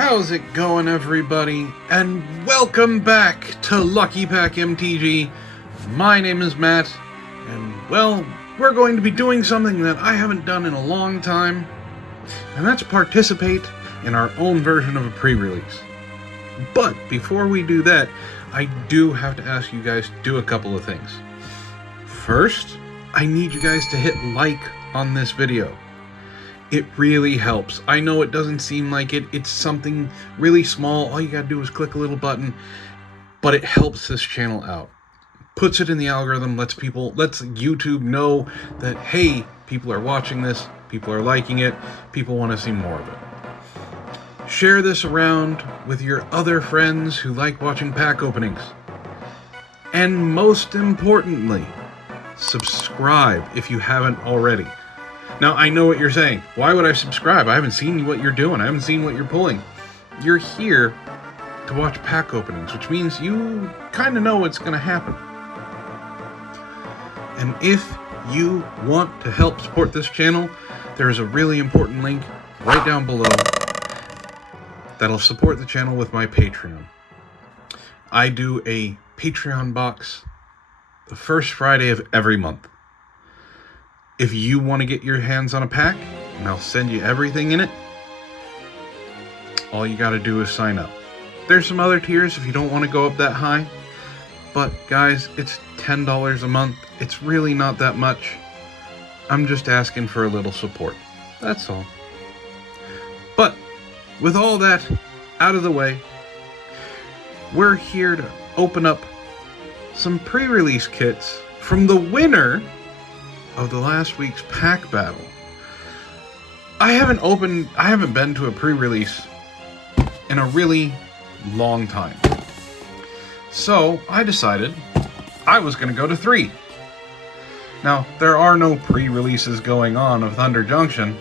How's it going, everybody? And welcome back to Lucky Pack MTG. My name is Matt, and well, we're going to be doing something that I haven't done in a long time, and that's participate in our own version of a pre-release. But before we do that, I do have to ask you guys to do a couple of things. First, I need you guys to hit like on this video. It really helps. I know it doesn't seem like it. It's something really small. All you gotta do is click a little button, but it helps this channel out. Puts it in the algorithm, lets YouTube know that, hey, people are watching this, people are liking it, people want to see more of it. Share this around with your other friends who like watching pack openings. And most importantly, subscribe if you haven't already. Now, I know what you're saying. Why would I subscribe? I haven't seen what you're doing. I haven't seen what you're pulling. You're here to watch pack openings, which means you kind of know what's going to happen. And if you want to help support this channel, there is a really important link right down below that'll support the channel with my Patreon. I do a Patreon box the first Friday of every month. If you want to get your hands on a pack, and I'll send you everything in it, all you got to do is sign up. There's some other tiers if you don't want to go up that high, but guys, it's $10 a month. It's really not that much. I'm just asking for a little support. That's all. But with all that out of the way, we're here to open up some pre-release kits from the winner of the last week's pack battle. I haven't been to a pre-release in a really long time. So I decided I was going to go to 3. Now, there are no pre-releases going on of Thunder Junction,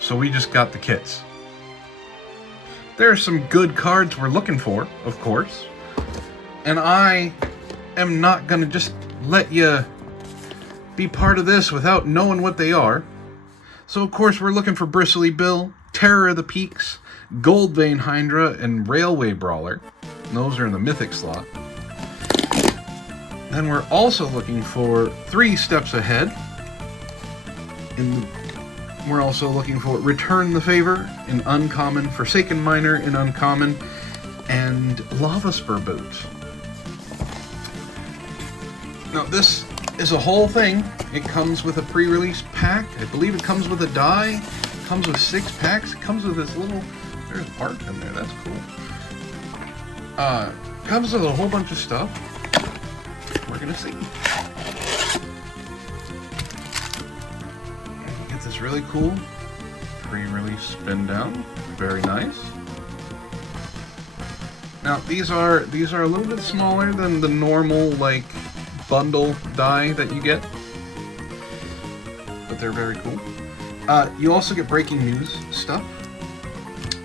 so we just got the kits. There are some good cards we're looking for, of course, and I am not going to just let you be part of this without knowing what they are. So of course we're looking for Bristly Bill, Terror of the Peaks, Gold Vein Hydra, and Railway Brawler. And those are in the Mythic slot. Then we're also looking for 3 steps ahead. We're also looking for Return the Favor in Uncommon, Forsaken Miner in Uncommon, and Lava Spur Boots. Now this is a whole thing. It comes with a pre-release pack. I believe it comes with a die. It comes with 6 packs. It comes with this little... There's art in there. That's cool. Comes with a whole bunch of stuff. We're gonna see. Get this really cool pre-release spin down. Very nice. Now these are a little bit smaller than the normal like bundle die that you get, but they're very cool. You also get breaking news stuff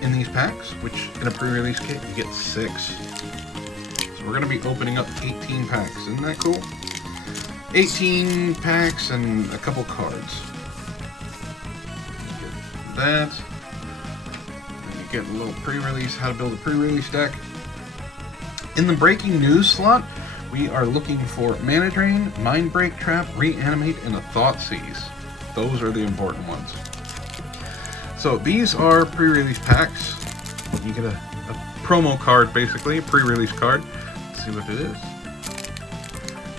in these packs, which in a pre-release kit you get 6. So we're going to be opening up 18 packs. Isn't that cool? 18 packs and a couple cards. Get that. Then you get a little pre-release, how to build a pre-release deck. In the breaking news slot, we are looking for Mana Drain, Mind Break Trap, Reanimate, and a Thought Seize. Those are the important ones. So these are pre-release packs. You get a promo card, basically, a pre-release card. Let's see what it is.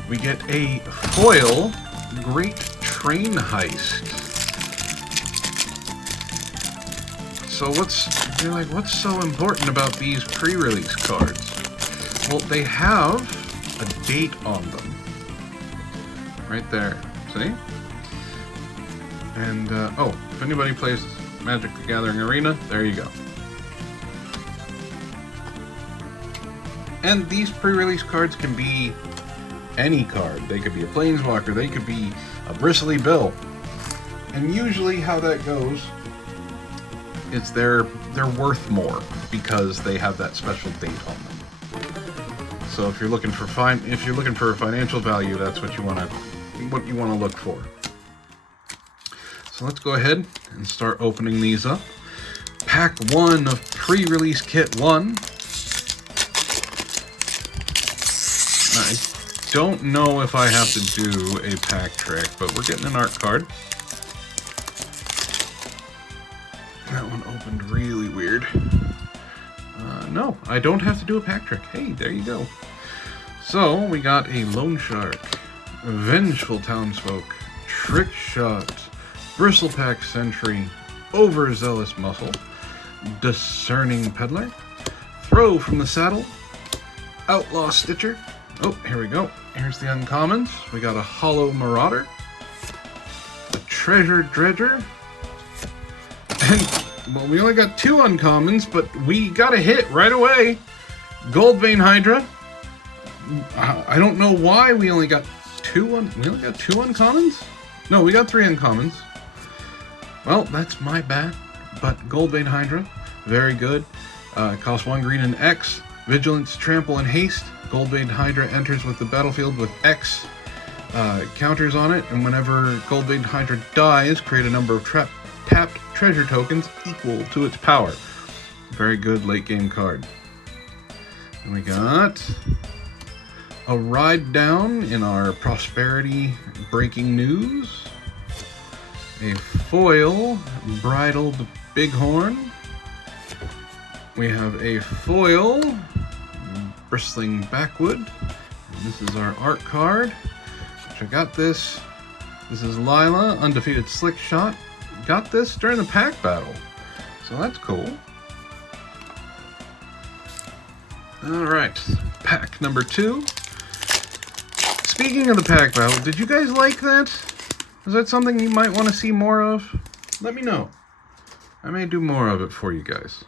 We get a foil Great Train Heist. So what's so important about these pre-release cards? Well, they have a date on them. Right there. See? And, if anybody plays Magic the Gathering Arena, there you go. And these pre-release cards can be any card. They could be a Planeswalker, they could be a Bristly Bill. And usually how that goes is they're worth more because they have that special date on them. So if you're looking for financial value, that's what you want to look for. So let's go ahead and start opening these up. pack 1 of pre-release kit 1. I don't know if I have to do a pack trick, but we're getting an art card. That one opened really weird. No, I don't have to do a pack trick. Hey, there you go. So, we got a Loan Shark, Vengeful Townsfolk, Trick Shot, Bristlepack Sentry, Overzealous Muscle, Discerning Peddler, Throw from the Saddle, Outlaw Stitcher. Oh, here we go. Here's the uncommons. We got a Hollow Marauder, a Treasure Dredger, and, well, we only got 2 uncommons, but we got a hit right away. Goldvein Hydra. I don't know why we only got 2 uncommons? No, we got 3 uncommons. Well, that's my bad. But Goldvein Hydra, very good. Costs 1 green and X. Vigilance, Trample, and Haste. Goldvein Hydra enters with the battlefield with X counters on it, and whenever Goldvein Hydra dies, create a number of tapped treasure tokens equal to its power. Very good late game card. And we got a Ride Down in our Prosperity Breaking News. A foil Bridled Bighorn. We have a foil Bristling Backwood. And this is our art card. Which I got this. This is Lila, Undefeated Slick Shot. Got this during the pack battle. So that's cool. Alright, pack number 2. Speaking of the pack battle, did you guys like that? Is that something you might want to see more of? Let me know. I may do more of it for you guys.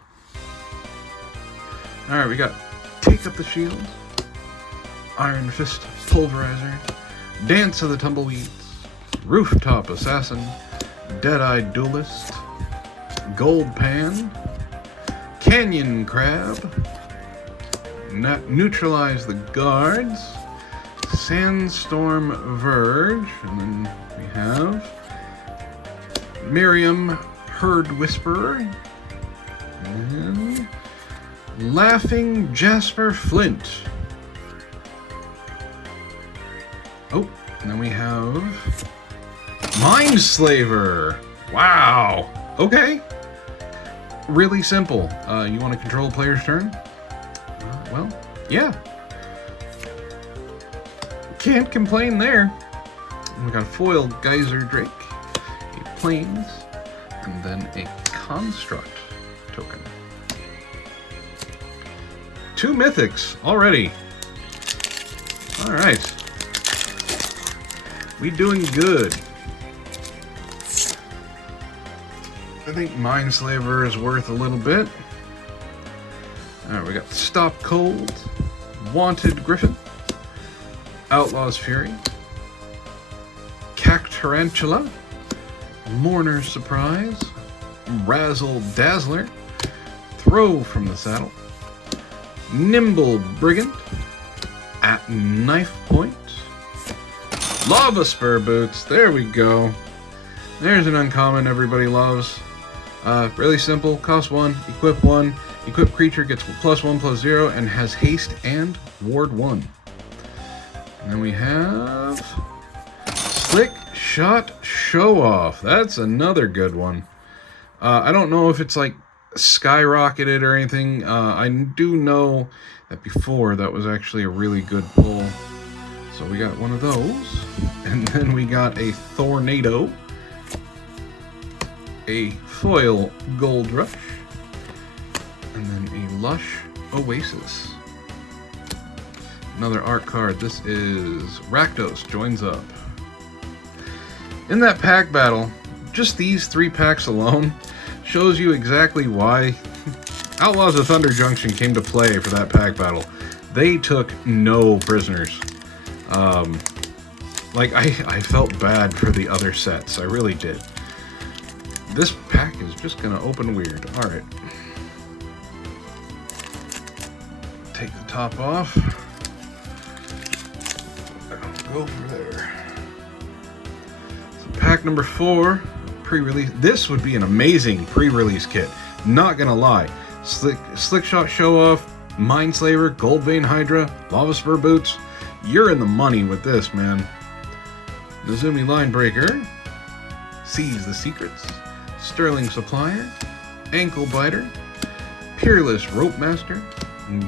Alright, we got Take Up the Shield, Iron Fist Pulverizer, Dance of the Tumbleweeds, Rooftop Assassin, Dead-Eyed Duelist, Gold Pan, Canyon Crab, Neutralize the Guards, Sandstorm Verge, and then we have Miriam Herd Whisperer, and Laughing Jasper Flint. Oh, and then we have Mindslaver. Wow. Okay. Really simple. You want to control a player's turn? Well, yeah. Can't complain there. And we got a foil Geyser Drake, a Plains, and then a Construct token. 2 mythics already. Alright. We doing good. I think Mindslaver is worth a little bit. Alright, we got Stop Cold, Wanted Griffin, Outlaws Fury, Cactarantula, Mourner's Surprise, Razzle Dazzler, Throw from the Saddle, Nimble Brigand, At Knife Point, Lava Spur Boots, there we go. There's an uncommon everybody loves. Really simple, cost 1, equip 1, equip creature gets +1/+0 and has haste and ward 1. And then we have Slick Shot Show Off. That's another good one. I don't know if it's like skyrocketed or anything. I do know that before that was actually a really good pull. So we got one of those. And then we got a Tornado, a foil Gold Rush, and then a Lush Oasis. Another art card. This is Rakdos joins up. In that pack battle, just these 3 packs alone shows you exactly why Outlaws of Thunder Junction came to play for that pack battle. They took no prisoners. Like, I felt bad for the other sets. I really did. This pack is just gonna open weird. Alright. Take the top off. Go over there. So pack number 4, pre-release. This would be an amazing pre-release kit. Not gonna lie. Slick Shot Show Off, Mindslaver, Gold Vein Hydra, Lava Spur Boots. You're in the money with this, man. Nozumi Linebreaker, Seize the Secrets, Sterling Supplier, Ankle Biter, Peerless Rope Master,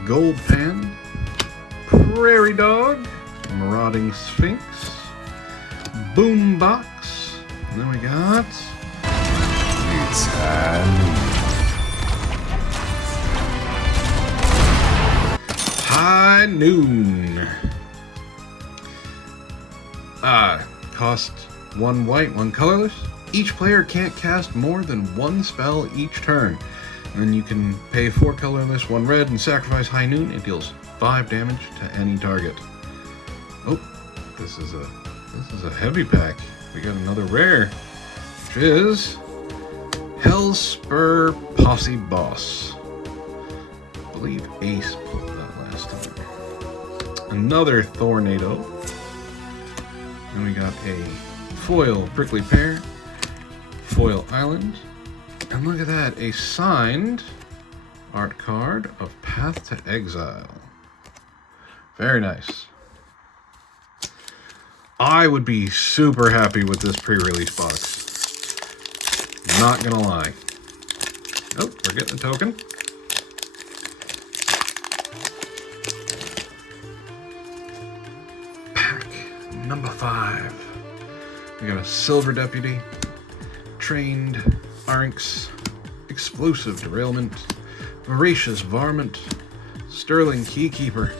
Gold Pan, Prairie Dog, Marauding Sphinx, Boombox, and then we got... It's High Noon. Cost 1 white, 1 colorless. Each player can't cast more than 1 spell each turn. And then you can pay 4 colorless, 1 red, and sacrifice High Noon. It deals 5 damage to any target. Oh, this is a heavy pack. We got another rare, which is Hellspur Posse Boss. I believe Ace pulled that last time. Another Tornado. And we got a foil Prickly Pear, foil Island, and look at that, a signed art card of Path to Exile. Very nice. I would be super happy with this pre-release box. Not gonna lie. Oh, we're getting a token. Pack number 5. We got a Silver Deputy, Trained Arynx, Explosive Derailment, Voracious Varmint, Sterling Keykeeper,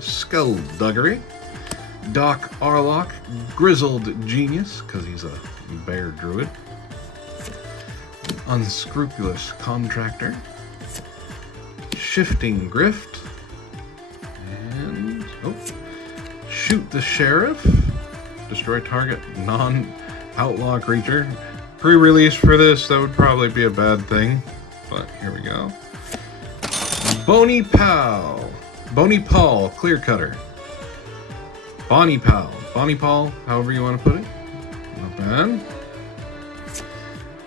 Skullduggery, Doc Arlock, Grizzled Genius, because he's a bear druid, Unscrupulous Contractor, Shifting Grift, and Shoot the Sheriff, destroy target non-outlaw creature. Pre-release for this, that would probably be a bad thing, but here we go. Boney Paul, Clear Cutter. Bonnie Paul, however you want to put it. Not bad.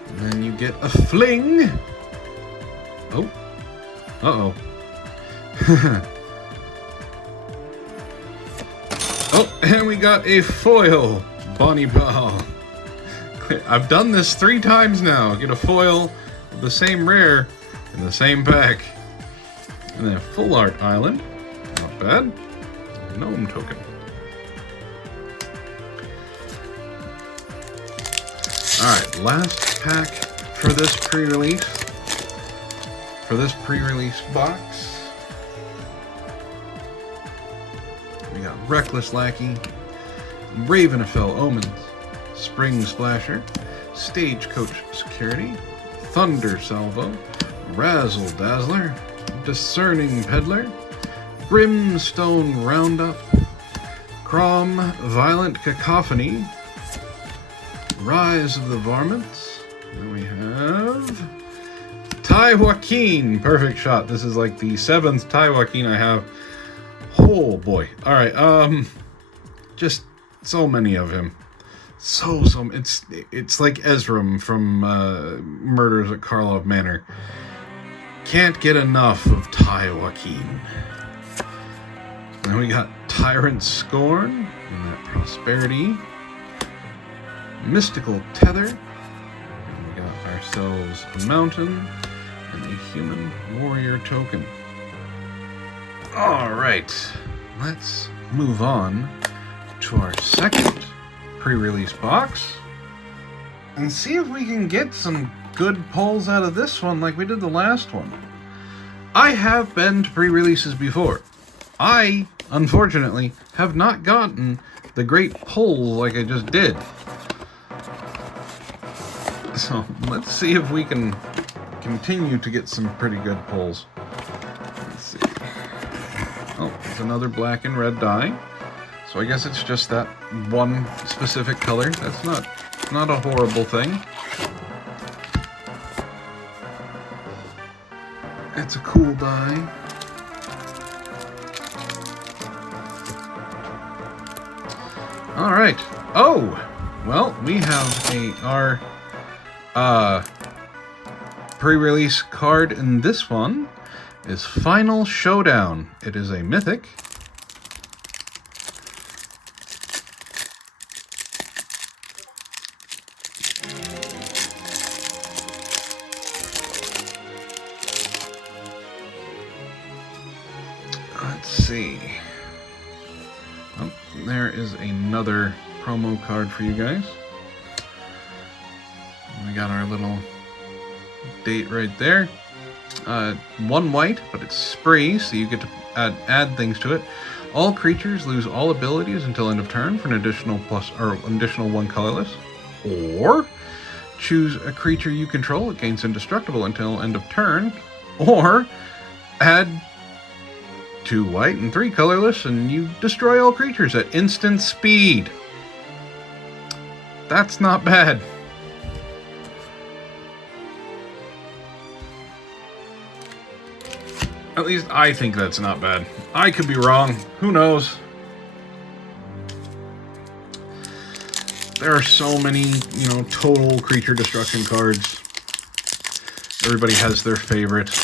And then you get a Fling. Oh. Uh-oh. Oh, and we got a foil Bonnie Paul. I've done this 3 times now. Get a foil of the same rare in the same pack. And then a Full Art Island. Not bad. Gnome token. Alright, last pack for this pre-release. For this pre-release box. We got Reckless Lackey, Ravenfell Omens, Spring Splasher, Stagecoach Security, Thunder Salvo, Razzle Dazzler, Discerning Peddler, Brimstone Roundup, Crom Violent Cacophony, Rise of the Varmints, and we have Ty Joaquin, Perfect Shot. This is like the 7th Ty Joaquin I have. Oh boy. Alright, just so many of him. So it's like Ezram from Murders at Karlov Manor. Can't get enough of Ty Joaquin. Then we got Tyrant Scorn, and that Prosperity. Mystical Tether. And we got ourselves a Mountain and a Human Warrior token. Alright, let's move on to our second pre-release box and see if we can get some good pulls out of this one like we did the last one. I have been to pre-releases before. I, unfortunately, have not gotten the great pulls like I just did. So, let's see if we can continue to get some pretty good pulls. Let's see. Oh, there's another black and red die. So I guess it's just that one specific color. That's not a horrible thing. It's a cool die. All right. Oh, well, we have our pre-release card in this one is Final Showdown. It is a mythic. Let's see. Oh, there is another promo card for you guys. We got our little date right there. 1 white, but it's spree, so you get to add things to it. All creatures lose all abilities until end of turn for an additional additional 1 colorless. Or choose a creature you control. It gains indestructible until end of turn. Or add 2 white and 3 colorless, and you destroy all creatures at instant speed. That's not bad. At least I think that's not bad. I could be wrong. Who knows? There are so many, total creature destruction cards. Everybody has their favorite.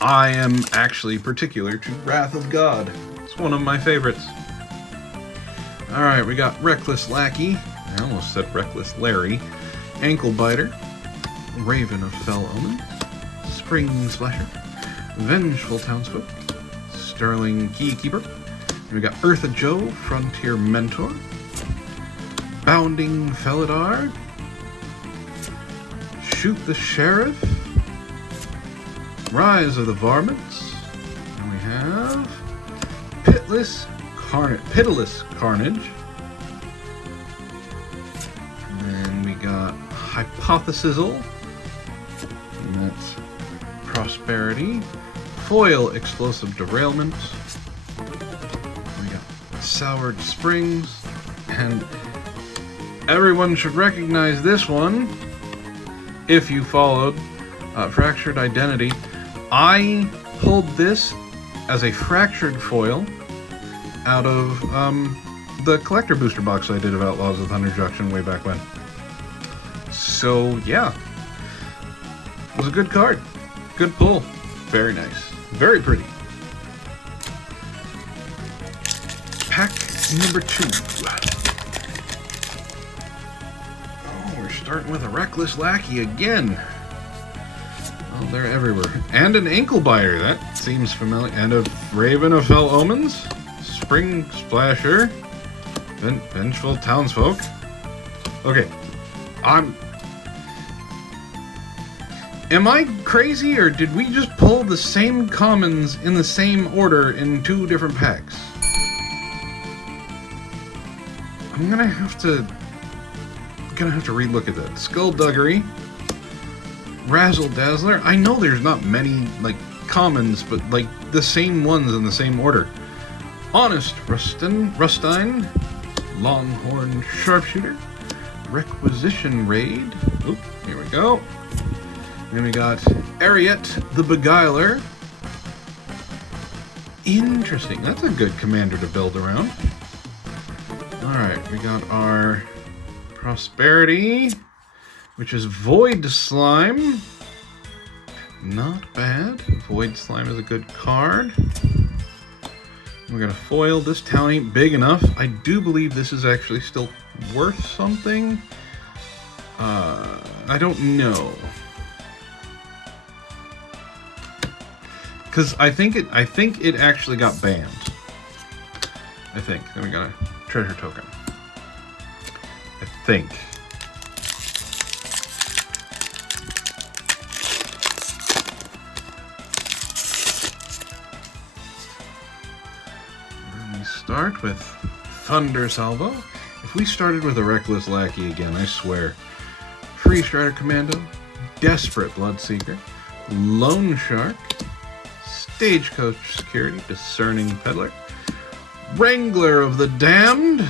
I am actually particular to Wrath of God. It's one of my favorites. Alright, we got Reckless Lackey. I almost said Reckless Larry. Ankle Biter. Raven of Fell Omen. Spring Splasher. Vengeful Townsfolk. Sterling Keykeeper. And we got Eartha Joe, Frontier Mentor. Bounding Felidar. Shoot the Sheriff. Rise of the Varmints. And we have Pitiless Carnage. And then we got Hypothesizzle. And that's Prosperity. Foil Explosive Derailment. We got Soured Springs. And everyone should recognize this one if you followed Fractured Identity. I pulled this as a fractured foil out of the collector booster box I did of Outlaws with Junction way back when. So yeah, it was a good card. Good pull. Very nice. Very pretty. Pack number 2. Oh, we're starting with a Reckless Lackey again. Oh, they're everywhere. And an Ankle Biter. That seems familiar. And a Raven of Fell Omens. Spring Splasher. Vengeful Townsfolk. Okay. Am I crazy, or did we just pull the same commons in the same order in 2 different packs? I'm gonna have to relook at that. Skullduggery. Razzle Dazzler. I know there's not many, commons, but, the same ones in the same order. Honest Rustine. Longhorn Sharpshooter. Requisition Raid. Oop, here we go. Then we got Ariette the Beguiler. Interesting. That's a good commander to build around. Alright, we got our Prosperity, which is Void Slime. Not bad. Void Slime is a good card. We're going to foil. This town ain't big enough. I do believe this is actually still worth something. I don't know. Because I think it actually got banned. I think. Then we got a treasure token. I think. And we start with Thunder Salvo. If we started with a Reckless Lackey again, I swear. Free Strider Commando. Desperate Bloodseeker. Loan Shark. Stagecoach Security, Discerning Peddler, Wrangler of the Damned,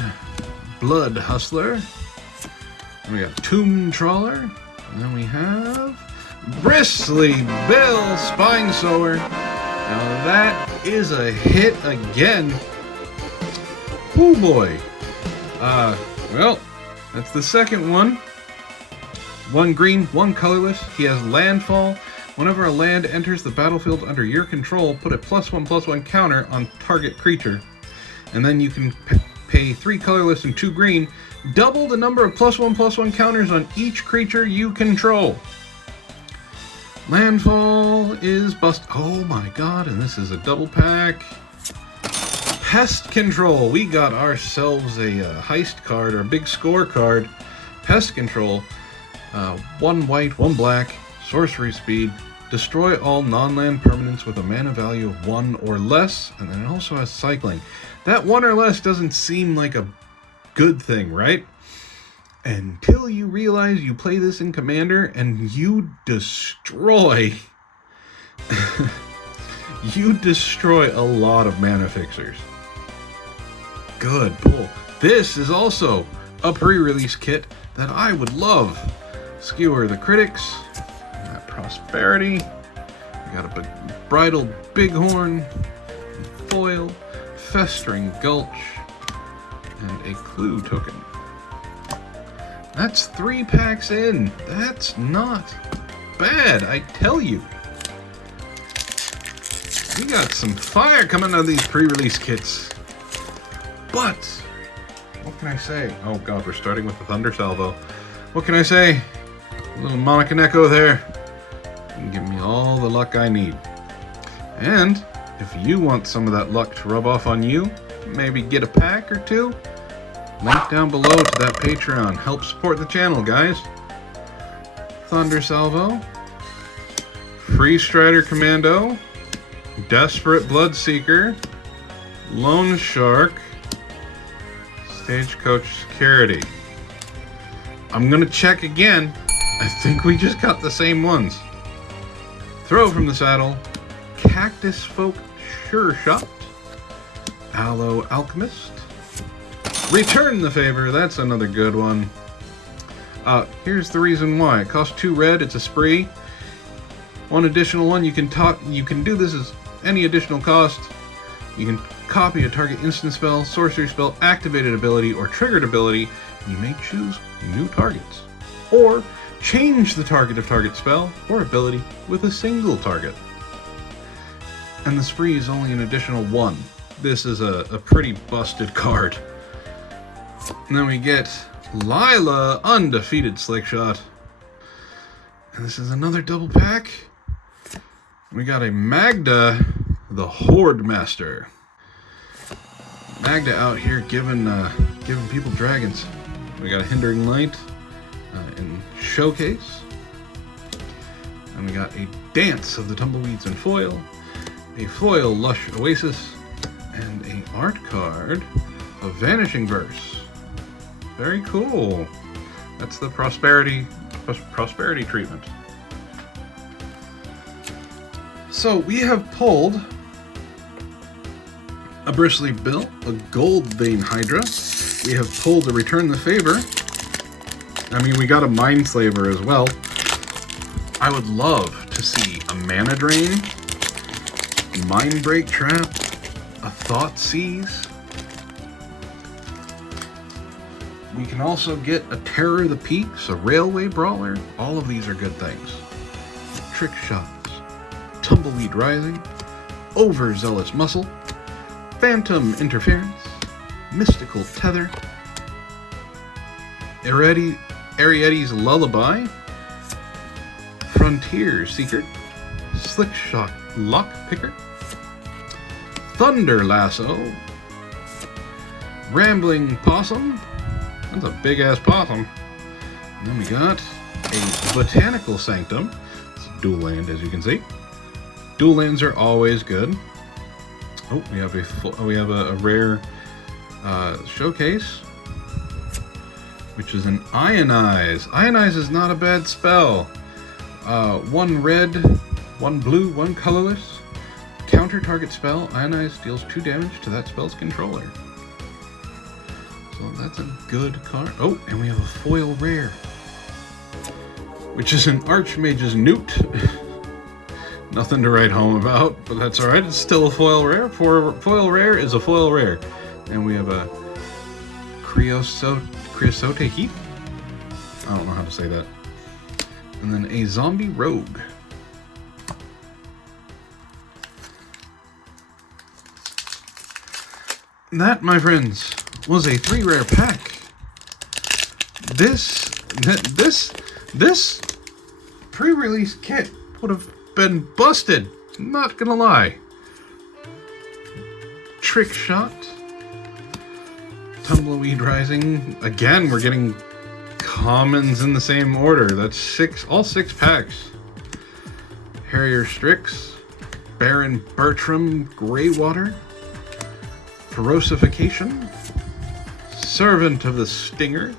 Blood Hustler, and we got Tomb Trawler, and then we have Bristly Bill Spine Sower. Now that is a hit again. Oh boy. Well, that's the second one. 1 green, 1 colorless. He has Landfall. Whenever a land enters the battlefield under your control, put a +1/+1 counter on target creature. And then you can pay 3 colorless and 2 green, double the number of +1/+1 counters on each creature you control. Landfall is oh my god, and this is a double pack. Pest Control. We got ourselves a heist card, or a big score card. Pest Control. 1 white, 1 black, sorcery speed. Destroy all non-land permanents with a mana value of 1 or less, and then it also has cycling. That 1 or less doesn't seem like a good thing, right? Until you realize you play this in Commander and you destroy you destroy a lot of mana fixers. Good pull. This is also a pre-release kit that I would love. Skewer the Critics, that Prosperity. We got a Bridled Bighorn, foil, Festering Gulch, and a Clue token. That's 3 packs in. That's not bad, I tell you. We got some fire coming out of these pre-release kits. But, what can I say? Oh god, we're starting with the Thunder Salvo. What can I say? A little Monica Neko there. You can give me all the luck I need. And, if you want some of that luck to rub off on you, maybe get a pack or 2, link down below to that Patreon. Help support the channel, guys. Thunder Salvo, Free Strider Commando, Desperate Bloodseeker, Lone Shark, Stagecoach Security. I'm gonna check again. I think we just got the same ones. Throw from the Saddle, Cactus Folk Sure Shot, Aloe Alchemist, Return the Favor, that's another good one. Here's the reason why. It costs 2 red, it's a spree. 1 additional one, you can do this as any additional cost. You can copy a target instant spell, sorcery spell, activated ability, or triggered ability, and you may choose new targets. Or change the target of target spell or ability with a single target. And the spree is only an additional 1. This is a pretty busted card. And then we get Lila, Undefeated Slickshot. And this is another double pack. We got a Magda, the Horde Master. Magda out here giving people dragons. We got a Hindering Light in Showcase. And we got a Dance of the Tumbleweeds in foil. A foil Lush Oasis. And a art card of Vanishing Verse. Very cool. That's the prosperity treatment. So we have pulled a Bristly Bill, a Goldbane Hydra. We have pulled a Return the Favor. I mean, we got a Mindslaver as well. I would love to see a Mana Drain, Mindbreak Trap, a Thoughtseize. We can also get a Terror of the Peaks, a Railway Brawler. All of these are good things. Trick Shots, Tumbleweed Rising, Overzealous Muscle, Phantom Interference, Mystical Tether, Arietti's Lullaby, Frontier Seeker, Slickshot Lockpicker, Thunder Lasso, Rambling Possum. That's a big-ass possum. And then we got a Botanical Sanctum. It's a dual land, as you can see. Dual lands are always good. Oh, we have a rare Showcase, which is an Ionize. Ionize is not a bad spell. 1 red, 1 blue, 1 colorless. Counter target spell. Ionize deals 2 damage to that spell's controller. So that's a good card. Oh, and we have a foil rare, which is an Archmage's Newt. Nothing to write home about, but that's alright. It's still a foil rare. Foil rare is a foil rare. And we have a Creosote Heat. I don't know how to say that. And then a Zombie Rogue. That, my friends, was a 3 rare pack. This pre-release kit would have been busted. Not gonna lie. Trick Shot. Tumbleweed Rising. Again, we're getting commons in the same order. That's all 6 packs. Harrier Strix. Baron Bertram Greywater. Ferocification. Servant of the Stinger.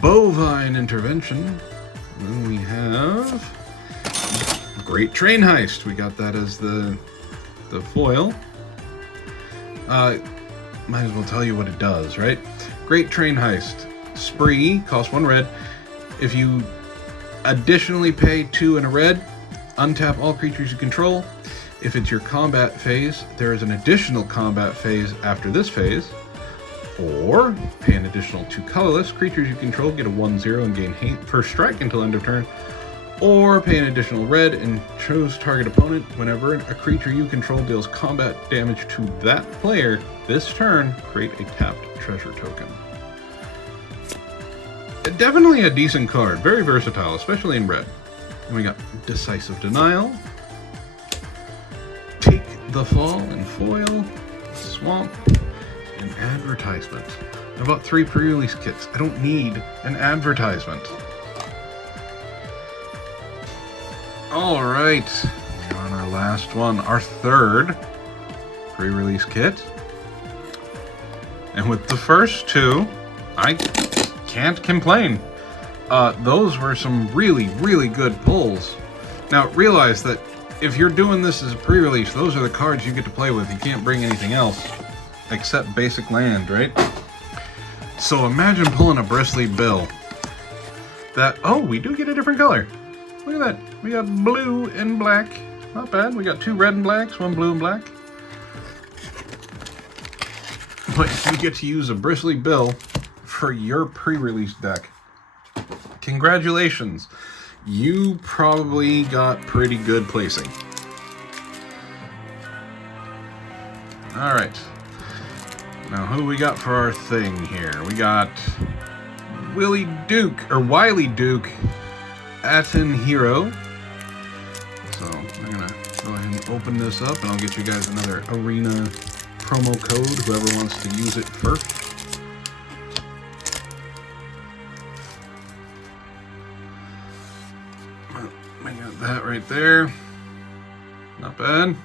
Bovine Intervention. And then we have Great Train Heist. We got that as the foil. Might as well tell you what it does, right? Great Train Heist. Spree, costs 1 red. If you additionally pay 2 and a red, untap all creatures you control. If it's your combat phase, there is an additional combat phase after this phase. Or, pay an additional 2 colorless. Creatures you control get a 1/0 and gain first strike until end of turn. Or, pay an additional red and choose target opponent. Whenever a creature you control deals combat damage to that player this turn, create a tapped treasure token. Definitely a decent card. Very versatile, especially in red. And we got Decisive Denial. Take the Fall in foil. Swamp. An advertisement. I bought 3 pre-release kits. I don't need an advertisement. Alright, we're on our last one, our 3rd pre-release kit. And with the first 2, I can't complain. Those were some really, really good pulls. Now, realize that if you're doing this as a pre-release, those are the cards you get to play with. You can't bring anything else. Except basic land, right? So imagine pulling a Bristly Bill. Oh, we do get a different color. Look at that. We got blue and black. Not bad. We got 2 red and blacks, 1 blue and black. But you get to use a Bristly Bill for your pre-release deck. Congratulations. You probably got pretty good placing. Alright. Now, who we got for our thing here? We got Wily Duke, Aten Hero. So, I'm gonna go ahead and open this up, and I'll get you guys another Arena promo code, whoever wants to use it first. We got that right there. Not bad.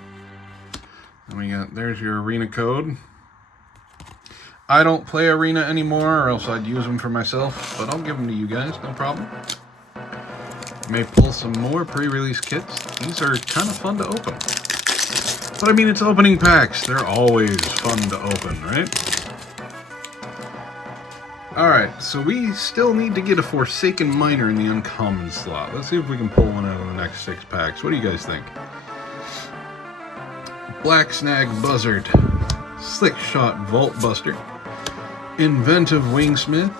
And there's your Arena code. I don't play Arena anymore, or else I'd use them for myself, but I'll give them to you guys, no problem. May pull some more pre-release kits. These are kind of fun to open. But I mean, it's opening packs. They're always fun to open, right? Alright, so we still need to get a Forsaken Miner in the uncommon slot. Let's see if we can pull one out of the next 6 packs. What do you guys think? Black Snag Buzzard. Slick Shot Vault Buster. Inventive Wingsmith.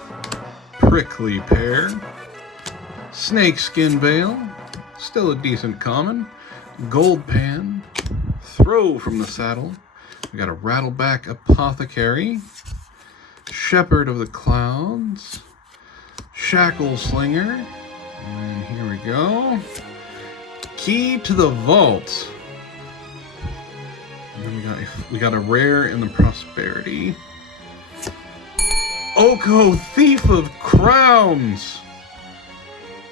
Prickly Pear. Snakeskin Veil. Still a decent common. Gold Pan. Throw from the Saddle. We got a Rattleback Apothecary. Shepherd of the Clouds. Shackle Slinger. And here we go. Key to the Vault. And then we got a rare in the Prosperity. Oko, Thief of Crowns.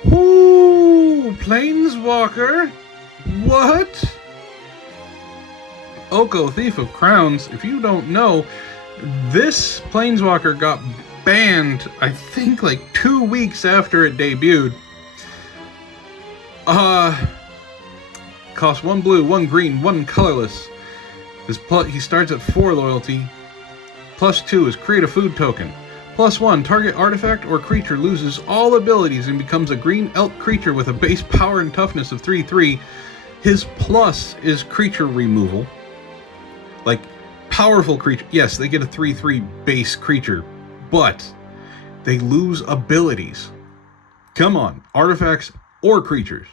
Ooh, Planeswalker. What? Oko, Thief of Crowns. If you don't know, this Planeswalker got banned, I think, like 2 weeks after it debuted. Costs 1 blue, 1 green, 1 colorless. He starts at 4 loyalty. +2 is create a food token. +1, target artifact or creature loses all abilities and becomes a green elk creature with a base power and toughness of 3/3. His plus is creature removal. Like, powerful creature. Yes, they get a 3/3 base creature, but they lose abilities. Come on, artifacts or creatures.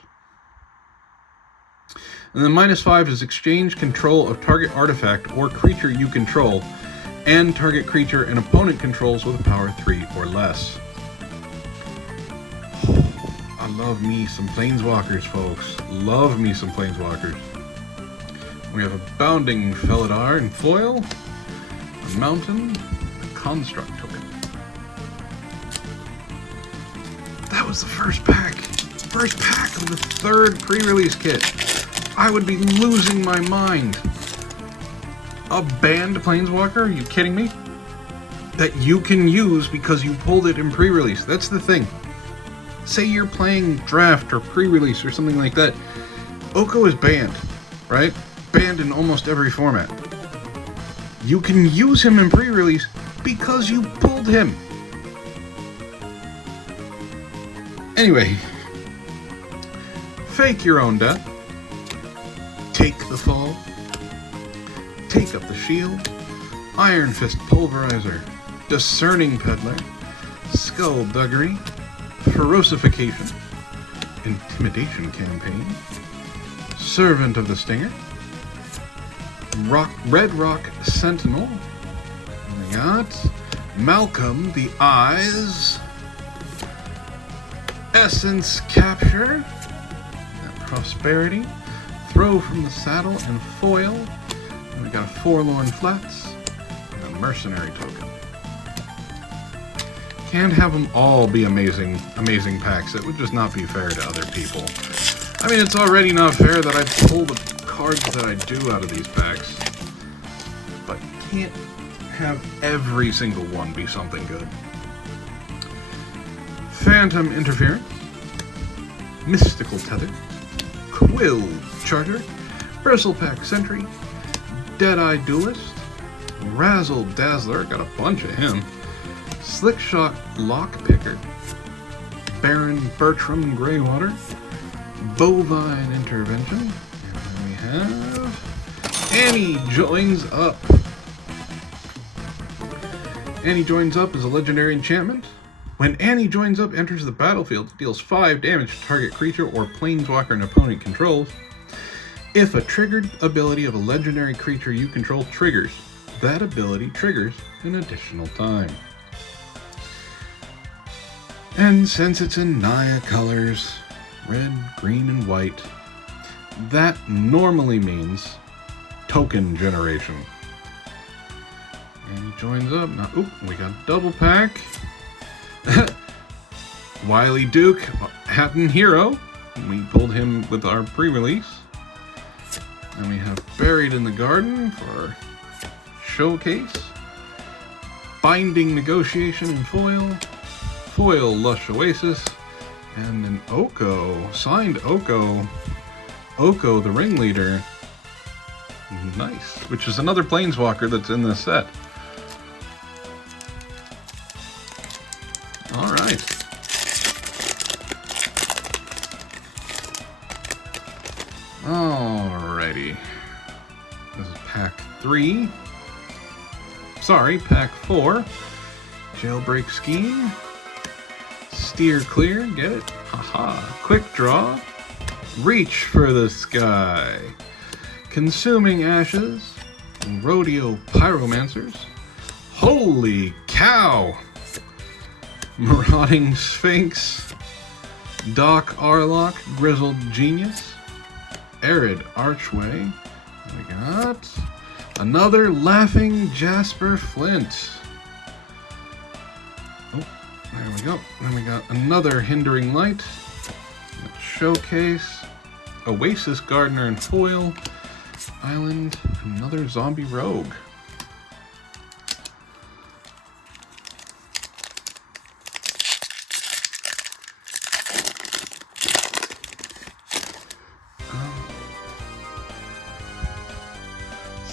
And then -5 is exchange control of target artifact or creature you control, and target creature and opponent controls with a power 3 or less. I love me some planeswalkers, folks. Love me some planeswalkers. We have a Bounding Felidar in foil, a Mountain, a Construct token. That was the first pack. First pack of the third pre-release kit. I would be losing my mind. A banned planeswalker? Are you kidding me? That you can use because you pulled it in pre-release. That's the thing. Say you're playing draft or pre-release or something like that. Oko is banned, right? Banned in almost every format. You can use him in pre-release because you pulled him. Anyway, fake your own death. Take the fall. Take up the shield. Iron Fist Pulverizer. Discerning Peddler. Skullduggery. Ferocification. Intimidation Campaign. Servant of the Stinger. Red Rock Sentinel. We got Malcolm the Eyes. Essence Capture. Prosperity. Throw from the Saddle and foil. And we got a Forlorn Flats and a Mercenary token. Can't have them all be amazing packs. It would just not be fair to other people. I mean, it's already not fair that I pull the cards that I do out of these packs. But can't have every single one be something good. Phantom Interference. Mystical Tether. Quill Charter. Bristlepack Sentry. Deadeye Duelist. Razzle Dazzler. Got a bunch of him. Slickshot Lockpicker. Baron Bertram Greywater. Bovine Intervention. And we have Annie Joins Up. Annie Joins Up is a legendary enchantment. When Annie Joins Up enters the battlefield, it deals 5 damage to target creature or planeswalker an opponent controls. If a triggered ability of a legendary creature you control triggers, that ability triggers an additional time. And since it's in Naya colors, red, green, and white, that normally means token generation. And he joins up. Now, we got a double pack. Wily Duke, Hatton Hero. We pulled him with our pre-release. And we have Buried in the Garden for our showcase. Binding Negotiation in foil. Foil Lush Oasis. And an Oko. Signed Oko. Oko the Ringleader. Nice. Which is another Planeswalker that's in this set. Alright. Alrighty. This is pack 3. Sorry, pack 4. Jailbreak Scheme. Steer Clear, get it? Haha. Quick Draw. Reach for the Sky. Consuming Ashes. Rodeo Pyromancers. Holy cow! Marauding Sphinx. Doc Arlock, Grizzled Genius. Arid Archway. We got another Laughing Jasper Flint. Oh, there we go. Then we got another Hindering Light. Showcase. Oasis Gardener in foil. Island. Another Zombie Rogue.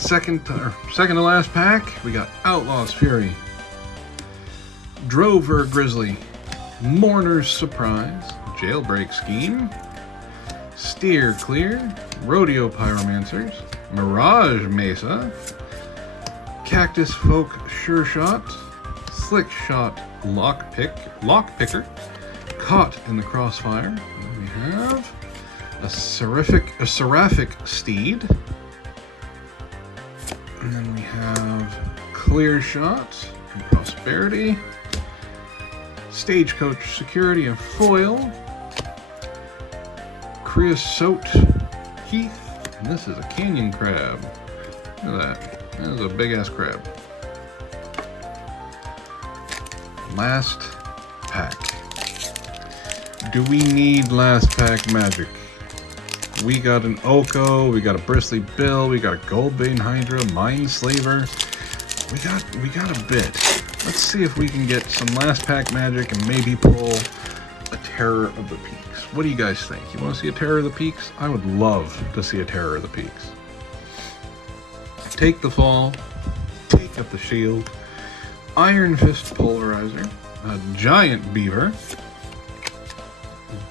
Second to last pack, we got Outlaws Fury, Drover Grizzly, Mourner's Surprise, Jailbreak Scheme, Steer Clear, Rodeo Pyromancers, Mirage Mesa, Cactus Folk Sure Shot, Slick Shot Lockpicker, Caught in the Crossfire. And we have a Seraphic Steed. And then we have Clear Shot and Prosperity. Stagecoach Security and Foil. Creosote Heath. And this is a Canyon Crab. Look at that. That is a big ass crab. Last pack. Do we need last pack magic? We got an Oko, we got a Bristly Bill, we got a Gold Vein Hydra, Mind Slaver. We got a bit. Let's see if we can get some last pack magic and maybe pull a Terror of the Peaks. What do you guys think? You want to see a Terror of the Peaks? I would love to see a Terror of the Peaks. Take the Fall, take up the Shield, Iron Fist Pulverizer, a Giant Beaver,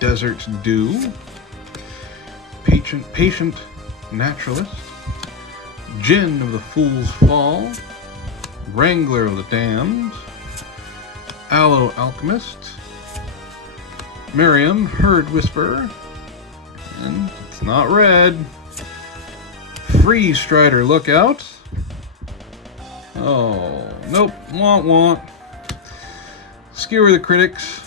Desert Dew, Patient Naturalist, Djinn of the Fool's Fall, Wrangler of the Damned, Aloe Alchemist, Miriam Herd Whisperer, and it's not red, Freeze Strider Lookout. Oh, nope, want. Skewer the Critics,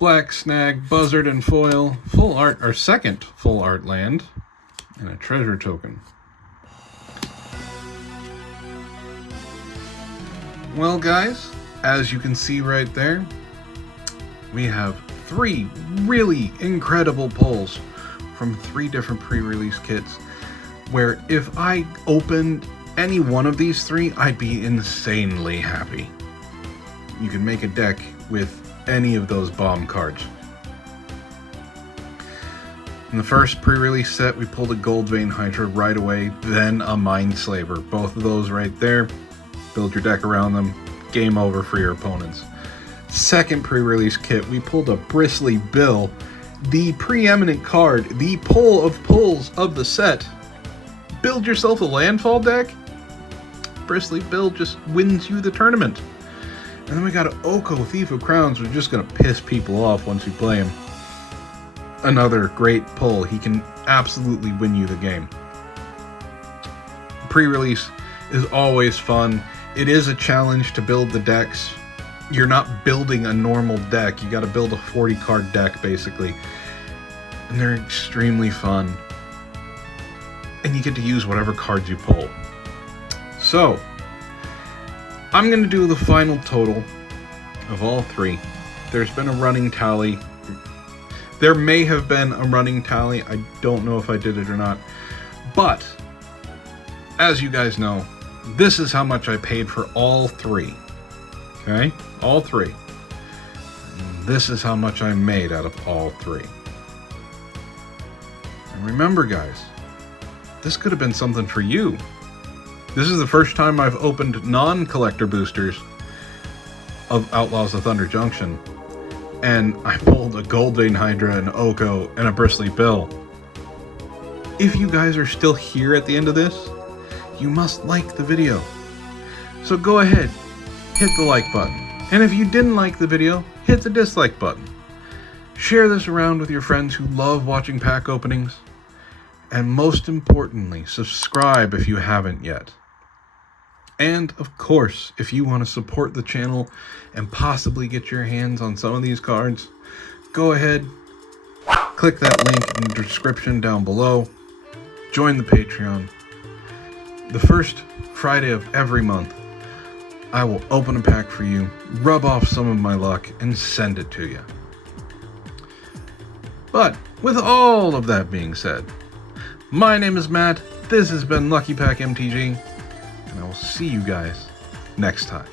Black Snag, Buzzard and Foil, full art, our second full art land, and a treasure token. Well guys, as you can see right there, we have 3 really incredible pulls from 3 different pre-release kits, where if I opened any one of these 3, I'd be insanely happy. You can make a deck with any of those bomb cards. In the first pre-release set, we pulled a Gold Vein Hydra right away, then a Mind Slaver. Both of those right there. Build your deck around them. Game over for your opponents. Second pre-release kit, we pulled a Bristly Bill, the preeminent card, the pull of pulls of the set. Build yourself a landfall deck. Bristly Bill just wins you the tournament. And then we got an Oko, Thief of Crowns, which is just going to piss people off once you play him. Another great pull. He can absolutely win you the game. Pre-release is always fun. It is a challenge to build the decks. You're not building a normal deck. You got to build a 40-card deck, basically. And they're extremely fun. And you get to use whatever cards you pull. So, I'm going to do the final total of all 3. There's been a running tally. There may have been a running tally. I don't know if I did it or not. But, as you guys know, this is how much I paid for all 3. Okay? All 3. And this is how much I made out of all 3. And remember, guys, this could have been something for you. This is the first time I've opened non-collector boosters of Outlaws of Thunder Junction, and I pulled a Gold Vein Hydra, an Oko, and a Bristly Bill. If you guys are still here at the end of this, you must like the video. So go ahead, hit the like button. And if you didn't like the video, hit the dislike button. Share this around with your friends who love watching pack openings. And most importantly, subscribe if you haven't yet. And of course, if you want to support the channel and possibly get your hands on some of these cards, go ahead, click that link in the description down below, join the Patreon. The first Friday of every month, I will open a pack for you, rub off some of my luck, and send it to you. But with all of that being said, my name is Matt, this has been Lucky Pack MTG, and I will see you guys next time.